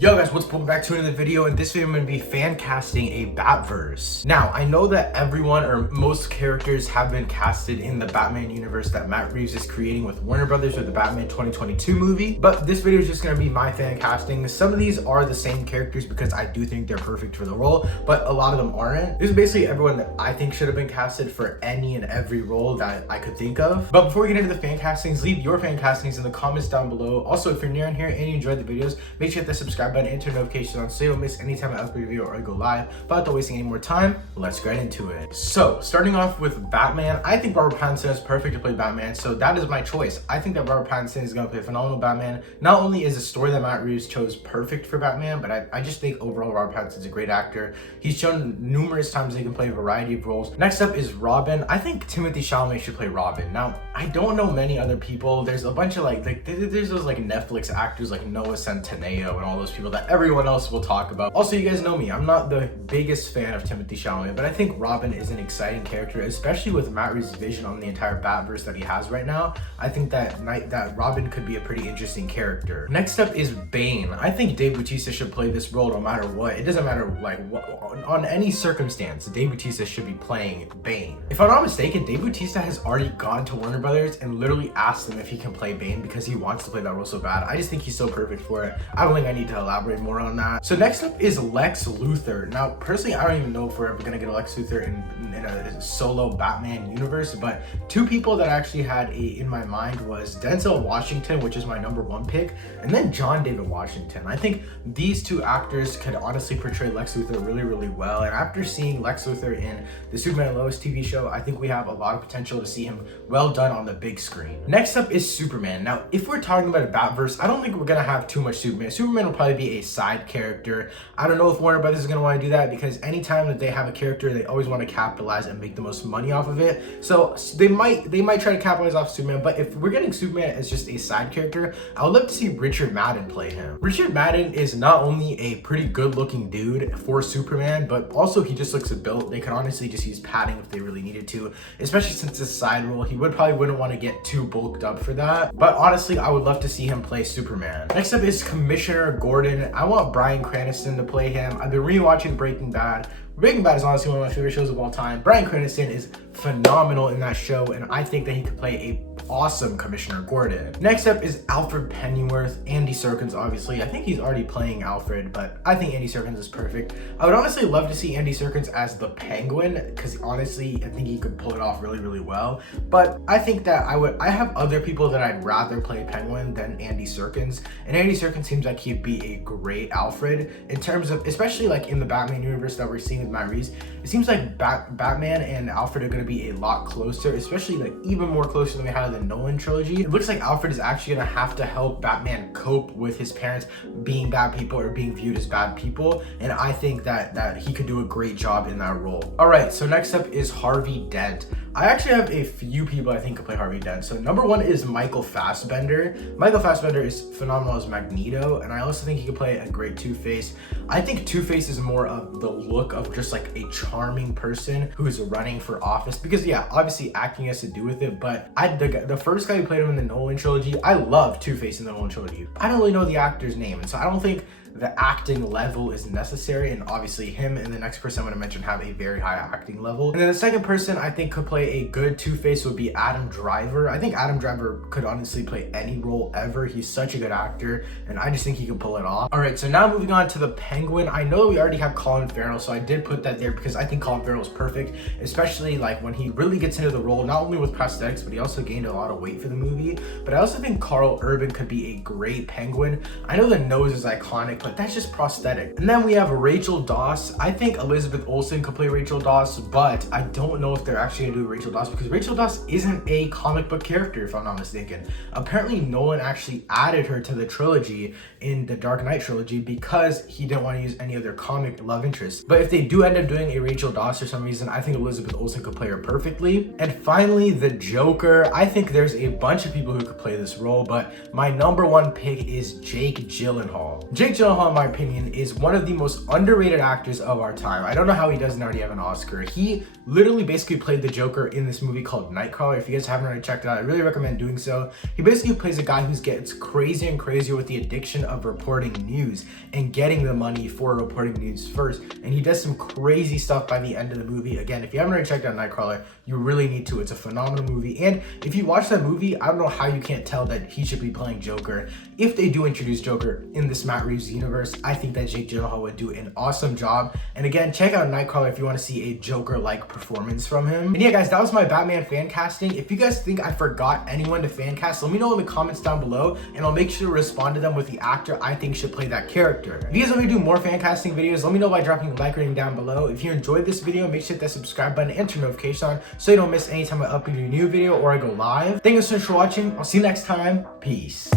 Yo guys, what's up? Welcome back to another video. In this video, I'm going to be fan casting a Batverse. Now, I know that everyone or most characters have been casted in the Batman universe that Matt Reeves is creating with Warner Brothers with the Batman 2022 movie, but this video is just going to be my fan casting. Some of these are the same characters because I do think they're perfect for the role, but a lot of them aren't. This is basically everyone that I think should have been casted for any and every role that I could think of. But before we get into the fan castings, leave your fan castings in the comments down below. Also, if you're new in here and you enjoyed the videos, make sure to hit the subscribe button and turn notifications on so you don't miss any time I upload a video or I go live. But without wasting any more time, let's get into it. So, starting off with Batman, I think Robert Pattinson is perfect to play Batman, so that is my choice. I think that Robert Pattinson is going to play a phenomenal Batman. Not only is the story that Matt Reeves chose perfect for Batman, but I just think overall Robert Pattinson is a great actor. He's shown numerous times he can play a variety of roles. Next up is Robin. I think Timothée Chalamet should play Robin. Now, I don't know many other people. There's a bunch of there's those Netflix actors like Noah Centineo and all those people that everyone else will talk about. Also, you guys know me. I'm not the biggest fan of Timothée Chalamet, but I think Robin is an exciting character, especially with Matt Reeves' vision on the entire Batverse that he has right now. I think that Robin could be a pretty interesting character. Next up is Bane. I think Dave Bautista should play this role no matter what. It doesn't matter on any circumstance. Dave Bautista should be playing Bane. If I'm not mistaken, Dave Bautista has already gone to Warner Brothers and literally asked them if he can play Bane because he wants to play that role so bad. I just think he's so perfect for it. I don't think I need to elaborate more on that. So next up is Lex Luthor. Now, personally, I don't even know if we're ever gonna get a Lex Luthor in a solo Batman universe, but two people that I actually had in my mind was Denzel Washington, which is my #1 pick, and then John David Washington. I think these two actors could honestly portray Lex Luthor really, really well. And after seeing Lex Luthor in the Superman and Lois TV show, I think we have a lot of potential to see him well done on the big screen. Next up is Superman. Now, if we're talking about a Batverse, I don't think we're gonna have too much Superman. Superman will probably be a side character. I don't know if Warner Brothers is gonna want to do that because anytime that they have a character, they always want to capitalize and make the most money off of it. So they might try to capitalize off Superman, but if we're getting Superman as just a side character, I would love to see Richard Madden play him. Richard Madden is not only a pretty good looking dude for Superman, but also he just looks built. They could honestly just use padding if they really needed to, especially since it's a side role. He probably wouldn't want to get too bulked up for that, but honestly, I would love to see him play Superman. Next up is Commissioner Gordon. I want Bryan Cranston to play him. I've been rewatching Breaking Bad. Breaking Bad is honestly one of my favorite shows of all time. Bryan Cranston is phenomenal in that show, and I think that he could play a awesome Commissioner Gordon. Next up is Alfred Pennyworth. Andy Serkis, obviously. I think he's already playing Alfred, but I think Andy Serkis is perfect. I would honestly love to see Andy Serkis as the Penguin, because honestly, I think he could pull it off really, really well. But I think that I have other people that I'd rather play Penguin than Andy Serkis, and Andy Serkis seems like he'd be a great Alfred in terms of, especially like in the Batman universe that we're seeing with Matt Reeves. It seems like Batman and Alfred are going to be a lot closer, especially like even more closer than we had in the Nolan trilogy. It looks like Alfred is actually going to have to help Batman cope with his parents being bad people or being viewed as bad people, and I think that he could do a great job in that role. All right, so next up is Harvey Dent. I actually have a few people I think could play Harvey Dent. So #1 is Michael Fassbender. Michael Fassbender is phenomenal as Magneto, and I also think he could play a great Two-Face. I think Two-Face is more of the look of just like a charming person who's running for office, because yeah, obviously acting has to do with it, but the first guy who played him in the Nolan trilogy, I love Two-Face in the Nolan trilogy. I don't really know the actor's name, and so I don't think the acting level is necessary, and obviously him and the next person I'm going to mention have a very high acting level. And then the second person I think could play a good Two-Face would be Adam Driver. I think Adam Driver could honestly play any role ever. He's such a good actor, and I just think he could pull it off. All right, so now moving on to the Penguin. I know we already have Colin Farrell, so I did put that there because I think Colin Farrell is perfect, especially like when he really gets into the role, not only with prosthetics, but he also gained a lot of weight for the movie. But I also think Carl Urban could be a great Penguin. I know the nose is iconic, but that's just prosthetic. And then we have Rachel Dawes. I think Elizabeth Olsen could play Rachel Dawes, but I don't know if they're actually gonna do Rachel Dawes because Rachel Dawes isn't a comic book character, if I'm not mistaken. Apparently Nolan actually added her to the trilogy in the Dark Knight trilogy because he didn't want to use any other comic love interest. But if they do end up doing a Rachel Dawes for some reason, I think Elizabeth Olsen could play her perfectly. And finally, the Joker. I think there's a bunch of people who could play this role, but my #1 pick is Jake Gyllenhaal. Jake Gyllenhaal Gyllenhaal, in my opinion, is one of the most underrated actors of our time. I don't know how he doesn't already have an Oscar. He literally basically played the Joker in this movie called Nightcrawler. If you guys haven't already checked it out, I really recommend doing so. He basically plays a guy who gets crazier and crazier with the addiction of reporting news and getting the money for reporting news first. And he does some crazy stuff by the end of the movie. Again, if you haven't already checked out Nightcrawler, you really need to. It's a phenomenal movie. And if you watch that movie, I don't know how you can't tell that he should be playing Joker. If they do introduce Joker in this Matt Reeves universe, I think that Jake Gyllenhaal would do an awesome job. And again, check out Nightcrawler if you want to see a Joker-like performance from him. And yeah, guys, that was my Batman fan casting. If you guys think I forgot anyone to fan cast, let me know in the comments down below, and I'll make sure to respond to them with the actor I think should play that character. If you guys want me to do more fan casting videos, let me know by dropping a like rating down below. If you enjoyed this video, make sure to hit that subscribe button and turn notification on so you don't miss any time I upload a new video or I go live. Thank you so much for watching. I'll see you next time. Peace.